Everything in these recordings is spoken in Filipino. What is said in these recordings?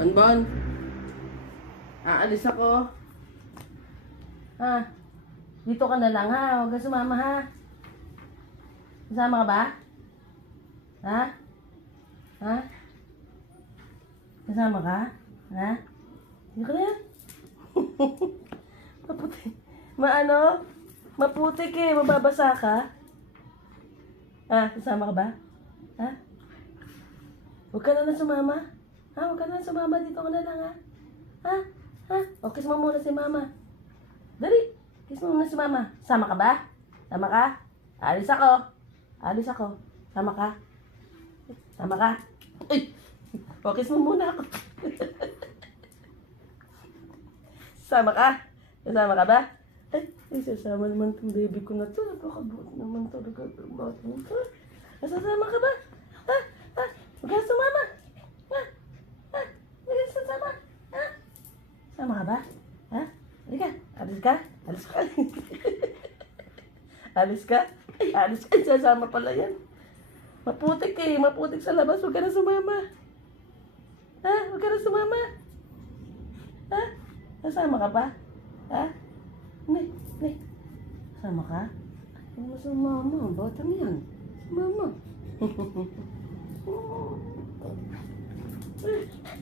Bonbon, aalis ako. Ha? Dito ka na lang ha. Huwag ka sumama ha. Kasama ka ba? Ha? Ha? Kasama ka? Ha? Hindi ka na yan. Maputi. Maputik eh. Mababasa ka. Ha? Kasama ka ba? Ha? Huwag ka na lang sumama. Ha? Huwag ka na lang sumama. Dito ka na lang ha. Ha? Ha? O, kiss mo muna si mama. Dali. Kiss mo muna si mama. Sama ka ba? Sama ka? Alis ako. Alis ako. Sama ka? Sama ka? Uy! O, kiss mo muna ako. Sama ka? Sasama ka ba? Ay, sasama naman itong baby ko na to. Napakabuot naman talaga. Sasama ka ba? Ha? Ha? Huwag ka sumama. Ha? Ha? Huwag ka sasama. Ha? Sama ka ba? Ha? Halika. Alis ka? Alis ka? Alis ka? Alis ka? Sasama pala yan. Maputik eh. Maputik sa labas. Huwag ka na sumama. Ha? Huwag ka na sumama. Ha? Sasama ka ba? Ha? Nay. Sasama ka? Ay, sumama. Batang yan. Sumama.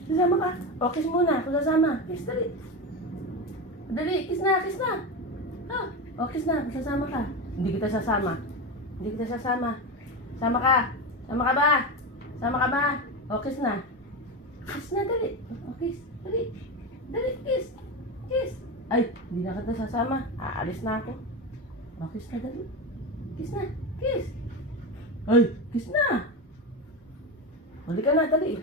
Sasama ka? O, kiss muna. Kung sasama. Kiss, dali. Dali, kiss na, kiss na. Ha? O, kiss na. Sasama ka. Hindi kita sasama. Hindi kita sasama. Sama ka. Sama ka ba? Sama ka ba? O, kiss na. Kiss na, dali. O, kiss. Dali. Dali, kiss. Kiss. Ay, hindi na kita sasama. Aalis na ako. O, kiss na, dali. Kiss na. Kiss. Ay, kiss na. Huli ka na, dali.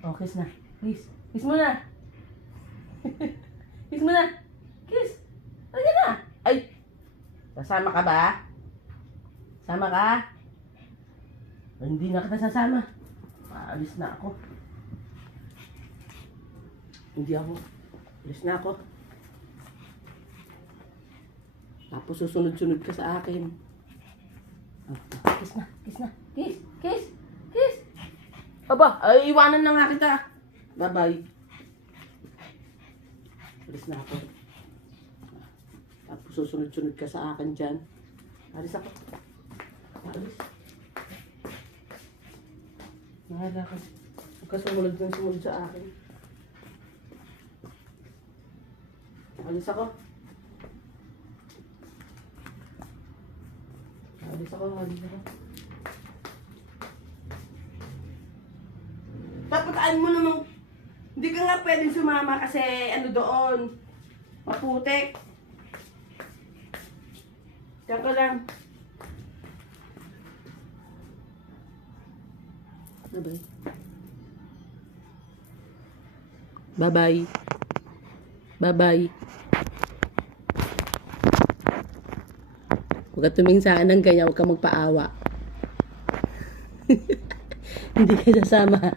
O, kiss na. Kiss. Kiss mo na. Kiss mo na. Kiss. Halika na. Ay. Sasama ka ba? Sama ka? Hindi na kita sasama. Aalis na ako. Hindi ako. Alis na ako. Tapos susunod-sunod ka sa akin. Kiss na. Kiss na. Kiss. Kiss. Kiss. Aba, ay iwanan na nga kita. Bye-bye. Alis na ako. Tapos susunod-sunod ka sa akin dyan. Alis ako. Alis. Mahala ka. Huwag ka sumunod ng sumunod sa akin. Alis ako. Alis ako. Alis ako. Papataan mo namang hindi ka nga pwedeng sumama kasi ano doon. Maputik. Diyan ka lang. Bye-bye. Bye-bye. Bye-bye. Huwag ka tumingin sa akin ng ganyan. Huwag ka magpaawa. Hindi ka sasama.